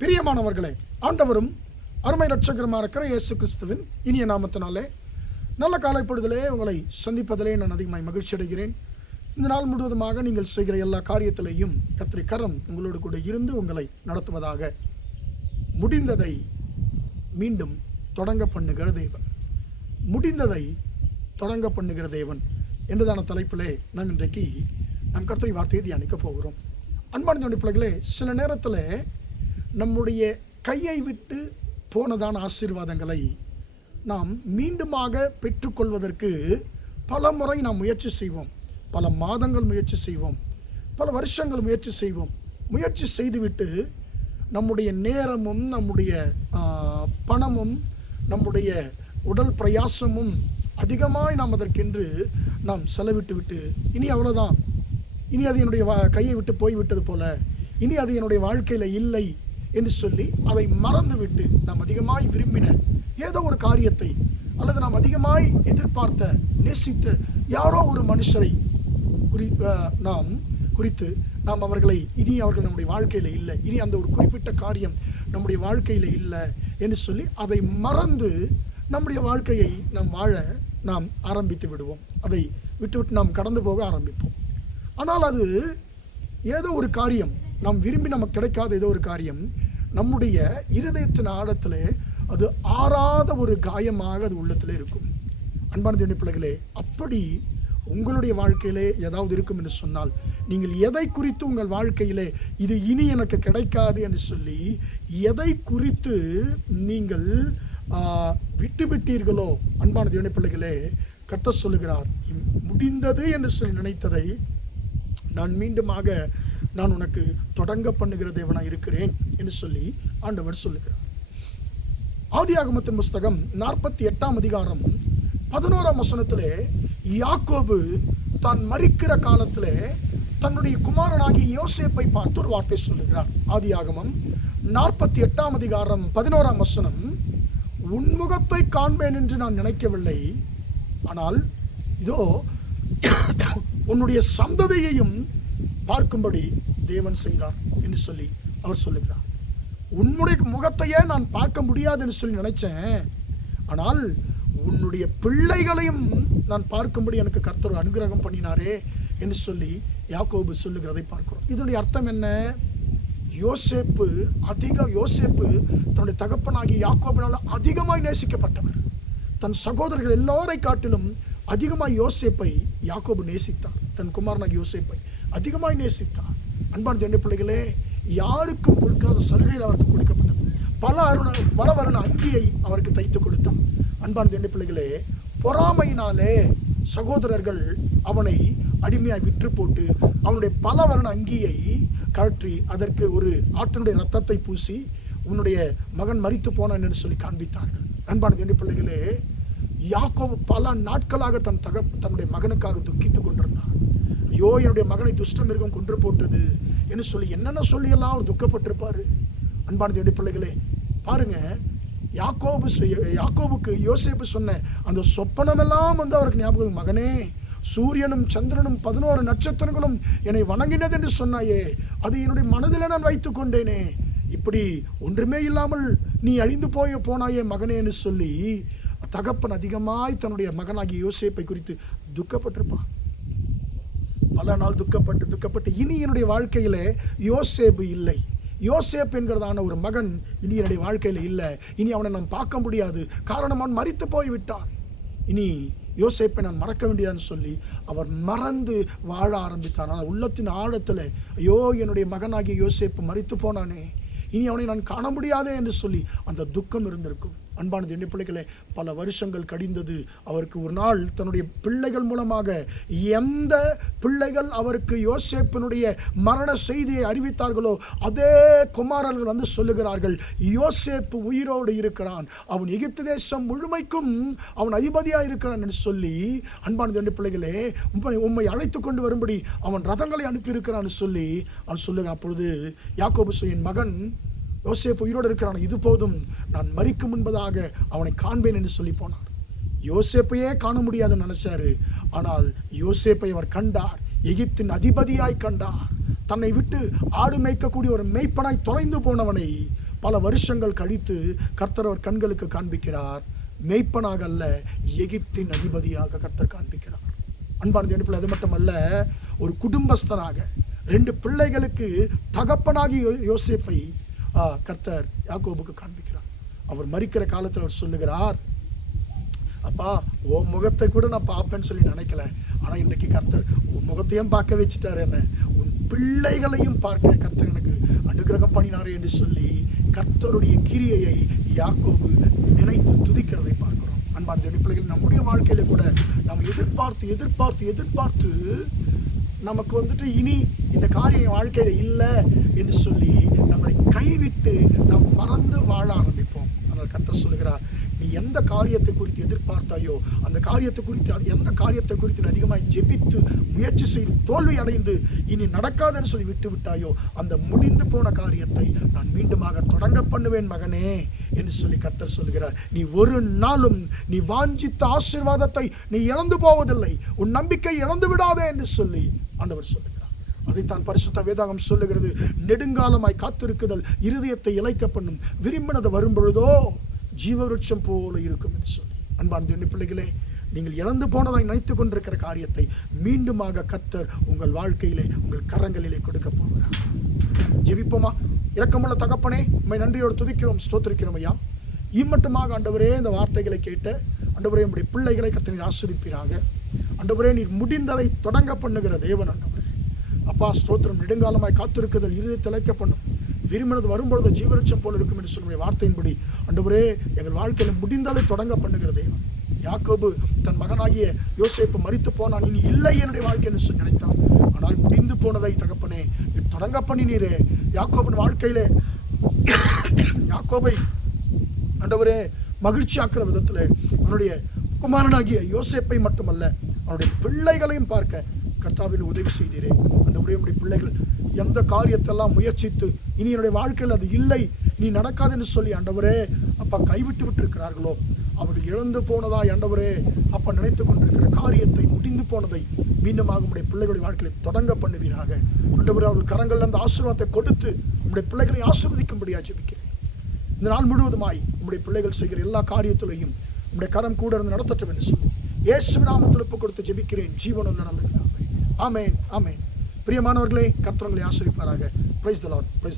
பிரியமானவர்களே, ஆண்டவரும் அருமை இரட்சகருமா இருக்கிற இயேசு கிறிஸ்துவின் இனிய நாமத்தினாலே நல்ல காலை பொழுதிலே உங்களை சந்திப்பதிலே நான் அதிகமாக மகிழ்ச்சி அடைகிறேன். இந்த நாள் முழுவதுமாக நீங்கள் செய்கிற எல்லா காரியத்திலேயும் கர்த்தருடைய கரம் உங்களோடு கூட இருந்து உங்களை நடத்துவதாக. முடிந்ததை மீண்டும் தொடங்க பண்ணுகிற தேவன், முடிந்ததை தொடங்க பண்ணுகிற தேவன் என்றதான தலைப்பிலே நாம் இன்றைக்கு நம் கர்த்தருடைய வார்த்தையை தியானிக்க போகிறோம். அன்பான பிள்ளைகளே, சில நேரத்தில் நம்முடைய கையை விட்டு போனதான ஆசீர்வாதங்களை நாம் மீண்டுமாக பெற்றுக்கொள்வதற்கு பல முறை நாம் முயற்சி செய்வோம், பல மாதங்கள் முயற்சி செய்வோம், பல வருஷங்கள் முயற்சி செய்வோம். முயற்சி செய்துவிட்டு நம்முடைய நேரமும் நம்முடைய பணமும் நம்முடைய உடல் பிரயாசமும் அதிகமாய் நாம் அதற்கென்று நாம் செலவிட்டு விட்டு இனி அவ்வளோதான், இனி அது என்னுடைய கையை விட்டு போய்விட்டது போல, இனி அது என்னுடைய வாழ்க்கையில் இல்லை என்று சொல்லி அதை மறந்துவிட்டு நாம் அதிகமாய் விரும்பின ஏதோ ஒரு காரியத்தை அல்லது நாம் அதிகமாய் எதிர்பார்த்த நேசித்த யாரோ ஒரு மனுஷரை குறித்து நாம் அவர்களை இனி அவர்கள் நம்முடைய வாழ்க்கையில் இல்லை, இனி அந்த ஒரு குறிப்பிட்ட காரியம் நம்முடைய வாழ்க்கையில் இல்லை என்று சொல்லி அதை மறந்து நம்முடைய வாழ்க்கையை நாம் வாழ நாம் ஆரம்பித்து விடுவோம். அதை விட்டுவிட்டு நாம் கடந்து போக ஆரம்பிப்போம். ஆனால் அது ஏதோ ஒரு காரியம், நாம் விரும்பி நமக்கு கிடைக்காத ஏதோ ஒரு காரியம் நம்முடைய இருதயத்தின் ஆழத்தில் அது ஆறாத ஒரு காயமாக அது உள்ளத்தில் இருக்கும். அன்பான தேவனுடைய பிள்ளைகளே, அப்படி உங்களுடைய வாழ்க்கையிலே ஏதாவது இருக்கும் என்று சொன்னால், நீங்கள் எதை குறித்து உங்கள் வாழ்க்கையிலே இது இனி எனக்கு கிடைக்காது என்று சொல்லி எதை குறித்து நீங்கள் விட்டுவிட்டீர்களோ, அன்பான தேவனுடைய பிள்ளைகளே, கர்த்தர் சொல்லுகிறார், முடிந்தது என்று சொல்லி நினைத்ததை நான் மீண்டுமாக நான் உனக்கு தொடங்க பண்ணுகிற தேவனாக இருக்கிறேன் என்று சொல்லி ஆண்டவர் சொல்லுகிறார். ஆதியாகமத்தின் புஸ்தகம் 48ஆம் அதிகாரம் 11ஆம் வசனத்திலே யாக்கோபு தான் மரிக்கிற காலத்திலே தன்னுடைய குமாரனாகிய யோசேப்பை பார்த்து ஒரு வார்த்தை சொல்லுகிறார். ஆதியாகமம் 48ஆம் அதிகாரம் 11ஆம் வசனம், உன்முகத்தை காண்பேன் என்று நான் நினைக்கவில்லை, ஆனால் இதோ உன்னுடைய சந்ததியையும் பார்க்கும்படி தேவன் செய்தார் என்று சொல்லி அவர் சொல்லுகிறார். உன்னுடைய முகத்தையே நான் பார்க்க முடியாது என்று சொல்லி நினைச்சேன், ஆனால் உன்னுடைய பிள்ளைகளையும் நான் பார்க்கும்படி எனக்கு கர்த்தர் அனுகிரகம் பண்ணினாரே என்று சொல்லி யாக்கோபு சொல்லுகிறதை பார்க்கிறோம். இதனுடைய அர்த்தம் என்ன? யோசேப்பு தன்னுடைய தகப்பனாகிய யாக்கோபினால் அதிகமாய் நேசிக்கப்பட்டவர். தன் சகோதரர்கள் எல்லோரை காட்டிலும் அதிகமாக யோசேப்பை யாக்கோபு நேசித்தார். தன் குமாரனாகிய யோசேப்பை அதிகமாய் நேசித்தார். அன்பான தேவனுடைய பிள்ளைகளே, யாருக்கும் கொடுக்காத சலுகையில் அவருக்கு கொடுக்கப்பட்டது. பல வருண அங்கியை அவருக்கு தைத்து கொடுத்தார். அன்பான தேவனுடைய பிள்ளைகளே, பொறாமையினாலே சகோதரர்கள் அவனை அடிமையாய் விற்று போட்டு அவனுடைய பல வருண அங்கியை கழற்றி அதற்கு ஒரு ஆட்டினுடைய ரத்தத்தை பூசி உன்னுடைய மகன் மரித்து போனான் என்று சொல்லி காண்பித்தார்கள். அன்பான தேவனுடைய பிள்ளைகளே, யாக்கோபு பல நாட்களாக தன்னுடைய மகனுக்காக துக்கித்து கொண்டிருந்தார். ஐயோ, என்னுடைய மகனை துஷ்ட மிருகம் கொன்று போட்டது என்று சொல்லி என்னென்ன சொல்லியெல்லாம் அவர் துக்கப்பட்டிருப்பார். அன்பான தேவனுடைய பிள்ளைகளே, பாருங்க, யாக்கோபுக்கு யோசேப்பு சொன்ன அந்த சொப்பனமெல்லாம் அவருக்கு ஞாபகம். மகனே, சூரியனும் சந்திரனும் 11 நட்சத்திரங்களும் என்னை வணங்கினது என்று சொன்னாயே, அது என்னுடைய மனதில் நான் வைத்து கொண்டேனே, இப்படி ஒன்றுமே இல்லாமல் நீ அழிந்து போனாயே மகனே என்று சொல்லி தகப்பன் அதிகமாய் தன்னுடைய மகனாகிய யோசேப்பை குறித்து துக்கப்பட்டிருப்பான். பல நாள் துக்கப்பட்டு இனி என்னுடைய வாழ்க்கையில யோசேப்பு இல்லை, யோசேப் என்கிறதான ஒரு மகன் இனி என்னுடைய வாழ்க்கையில் இல்லை, இனி அவனை நான் பார்க்க முடியாது, காரணம் அவன் மரித்து போய்விட்டான், இனி யோசேப்பை நான் மறக்க வேண்டியதான்னு சொல்லி அவர் மறந்து வாழ ஆரம்பித்தார். ஆனால் உள்ளத்தின் ஆழத்தில், ஐயோ, என்னுடைய மகனாகிய யோசேப்பு மரித்து போனானே, இனி அவனை நான் காண முடியாதே என்று சொல்லி அந்த துக்கம் இருந்திருக்கும். அன்பான தேவனுடைய பிள்ளைகளே, பல வருஷங்கள் கழிந்தது. அவருக்கு ஒரு நாள் தன்னுடைய பிள்ளைகள் மூலமாக, எந்த பிள்ளைகள் அவருக்கு யோசேப்பினுடைய மரண செய்தியை அறிவித்தார்களோ அதே குமாரர்கள் வந்து சொல்லுகிறார்கள், யோசேப்பு உயிரோடு இருக்கிறான், அவன் எகிப்து தேசம் முழுமைக்கும் அவன் அதிபதியாக இருக்கிறான் என்று சொல்லி, அன்பான தேவனுடைய பிள்ளைகளே, உம்மை அழைத்து கொண்டு வரும்படி அவன் ரதங்களை அனுப்பியிருக்கிறான்னு சொல்லி அவன் சொல்லுகிறான். அப்பொழுது யாக்கோபு, என் மகன் யோசேப்பு உயிரோடு இருக்கிறான், இது போதும், நான் மரிக்கும் முன்பதாக அவனை காண்பேன் என்று சொல்லி போனார். யோசேப்பையே காண முடியாதுன்னு நினைச்சாரு, ஆனால் யோசேப்பை அவர் கண்டார். எகிப்தின் அதிபதியாய் கண்டார். தன்னை விட்டு ஆடு மேய்க்கக்கூடிய ஒரு மேய்ப்பனாய் தொலைந்து போனவனை பல வருஷங்கள் கழித்து கர்த்தர் அவர் கண்களுக்கு காண்பிக்கிறார். மேய்ப்பனாக அல்ல, எகிப்தின் அதிபதியாக கர்த்தர் காண்பிக்கிறார். அன்பான தேவனே, அது மட்டுமல்ல, ஒரு குடும்பஸ்தனாக 2 பிள்ளைகளுக்கு தகப்பனாகி யோசேப்பை கர்த்தர் யாக்கோபுக்கு காண்பிக்கிறார். அவர் மரிக்கிற காலத்தில் அவர் சொல்லுகிறார், அப்பா உன் முகத்தை கூட நான் பார்ப்பேன்னு சொல்லி நினைக்கல, ஆனால் இன்றைக்கு கர்த்தர் உன் முகத்தையும் பார்க்க வச்சுட்டார், என்ன உன் பிள்ளைகளையும் பார்க்க கர்த்தர் எனக்கு அனுகிரகம் பண்ணினாரே என்று சொல்லி கர்த்தருடைய கிரியையை யாக்கோபு நினைத்து துதிக்கிறதை பார்க்கிறோம். அன்பான தேவனுடைய பிள்ளைகள், நம்முடைய வாழ்க்கையில கூட நாம் எதிர்பார்த்து எதிர்பார்த்து எதிர்பார்த்து நமக்கு வந்துட்டு இனி இந்த காரியம் வாழ்க்கையில இல்லை என்று சொல்லி நம்மை கைவிட்டு நாம் மறந்து வாழ ஆரம்பிப்போம். ஆனால் கர்த்தர் சொல்லுகிறார், நீ எந்த காரியத்தை குறித்து எதிர்பார்த்தாயோ அந்த காரியத்தை குறித்து எந்த காரியத்தை குறித்து அதிகமாக ஜெபித்து முயற்சி செய்து தோல்வி அடைந்து இனி நடக்காதுன்னு சொல்லி விட்டு விட்டாயோ அந்த முடிந்து போன காரியத்தை நான் மீண்டுமாக தொடங்க பண்ணுவேன் மகனே என்று சொல்லி கர்த்தர் சொல்லுகிறார். நீ ஒரு நாளும் நீ வாஞ்சித்த ஆசீர்வாதத்தை நீ இழந்து போவதில்லை, உன் நம்பிக்கை இழந்து விடாதே என்று சொல்லி ஆண்டவர் சொல்லுகிறார். அதைத்தான் பரிசுத்த வேதாகம் சொல்லுகிறது, நெடுங்காலமாய் காத்திருக்குதல் இருதயத்தை இளைக்க பண்ணும், விரும்பினது வரும்பொழுதோ ஜீவவிருட்சம் போல இருக்கும் என்று சொல்லி. அன்பான தேவனுடைய பிள்ளைகளே, நீங்கள் இழந்து போனதாய் நினைத்துக் கொண்டிருக்கிற காரியத்தை மீண்டுமாக கர்த்தர் உங்கள் வாழ்க்கையிலே உங்கள் கரங்களிலே கொடுக்க போகிறார். ஜெபிப்போமா? இரக்கமுள்ள தகப்பனே, உம்மை நன்றியோடு துதிக்கிறோம், ஸ்தோத்திரிக்கிறோம் ஐயா. இம்மட்டுமாக ஆண்டவரே இந்த வார்த்தைகளை கேட்ட ஆண்டவரே உம்முடைய பிள்ளைகளை கர்த்தர் நீர் ஆசீர்வதிப்பீராக. ஆண்டவரே நீர் முடிந்ததை தொடங்க பண்ணுகிற தேவன் ஆண்டவரே. அப்பா ஸ்தோத்திரம், நெடுங்காலமாய் காத்திருக்குதல் இருதயத்தை இளைக்க பண்ணும், விரும்பினது வரும்பொழுது ஜீவவிருட்சம் போல இருக்கும் என்று சொல்லுடைய வார்த்தையின்படி ஆண்டவரே எங்கள் வாழ்க்கையில் முடிந்ததை தொடங்க பண்ணுகிற தேவன். யாக்கோபு தன் மகனாகிய யோசேப்பு மரித்து போனான், இனி இல்லை என்னுடைய வாழ்க்கை என்று சொல்லி நினைத்தான். ஆனால் முடிந்து போனதை தகப்பனே நீ தொடங்க பண்ணினீரே. யாக்கோபின் வாழ்க்கையிலே யாக்கோபை ஆண்டவரே மகிழ்ச்சி ஆக்குற விதத்தில் அவனுடைய குமாரனாகிய யோசேப்பை மட்டுமல்ல அவனுடைய பிள்ளைகளையும் பார்க்க கர்த்தாவின் உதவி செய்தீரே. ஆண்டவரே உம்முடைய பிள்ளைகள் எந்த காரியத்தெல்லாம் முயற்சித்து இனி என்னுடைய வாழ்க்கையில் அது இல்லை, இனி நடக்காதுன்னு சொல்லி ஆண்டவரே அப்பா கைவிட்டு விட்டிருக்கிறார்களோ, அவர்கள் இழந்து போனதாய் ஆண்டவரே அப்பா நினைத்து கொண்டிருக்கிற காரியத்தை, முடிந்து போனதை மீண்டுமாக உம்முடைய பிள்ளைகளுடைய வாழ்க்கையை தொடங்க பண்ணுவீராக. ஆண்டவரே அவர்கள் கரங்கள் அந்த ஆசீர்வாதத்தை கொடுத்து உம்முடைய பிள்ளைகளை ஆசீர்வதிக்கும்படியாக ஜெபிக்கிறேன். இந்த நாள் முழுவதுமாய் உம்முடைய பிள்ளைகள் செய்கிற எல்லா காரியத்திலையும் உம்முடைய கரம் கூட இருந்து நடத்தட்டும் என்று சொல்லி இயேசுவின் நாமத்தில் ஒப்புக் கொடுத்து ஜெபிக்கிறேன், ஜீவனுள்ள நல்ல பிதாவே. ஆமென், ஆமென். பிரியமானவர்களே, கர்த்தர் உங்களை ஆசீர்வதிப்பாராக. Praise the Lord, praise the Lord.